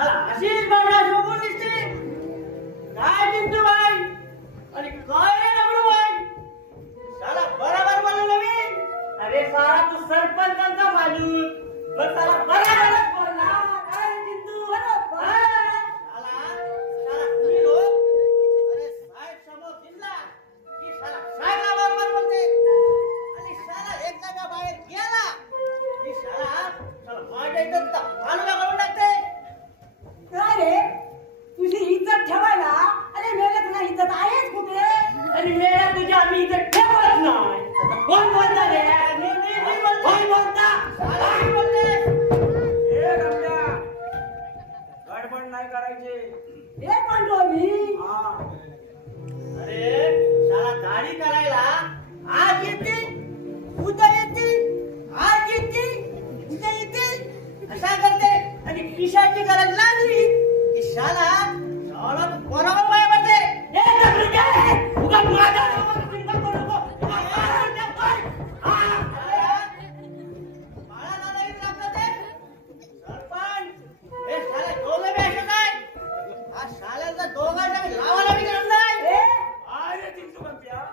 चला अशीच बावडा शोभून दिसते काय चिंटू बाई आणि काय रे दगडू बाई चला बरोबर बोललो ना मी अरे सारा तू सरपंचांचा माणूस बस चला बरोबरच बोलला काय रे चिंटू बरोबर चला चला तुम्ही लोक अरे साहेब समोर दिसला की चला साहेब बरोबर बोलते आणि चला एक जागा बाहेर गेला की चला चला माझ्या इथं तालुका करून टाकते काय रे तुझी इज्जत ठेवायला अरे मेले तुला इज्जत आहेच कुठे आणि मेळा तुझी आम्ही इथे ठेवत नाही आता कोण बोलता रे मी बोलतो कोण बोलता मी बोलते हे गंगा गडबड नाही करायचे हे म्हणतो मी हा अरे साला दाढी करायला आज येते उद्या येते आज येते उद्या येते अशा करते आणि पिशाची गरज लागली की शाला शाला बरोबर बाय म्हणते ए दगडी काय उगा माझ्या नावावर चिंता करू नको उगा मारून टाकतोय बाळा दादा इथे लागतं ते सरपंच हे शाला दोघं बी असेच आहे हा शाळेचा दोघांना लावायला बी गरज नाही अरे चिंटू गंप्या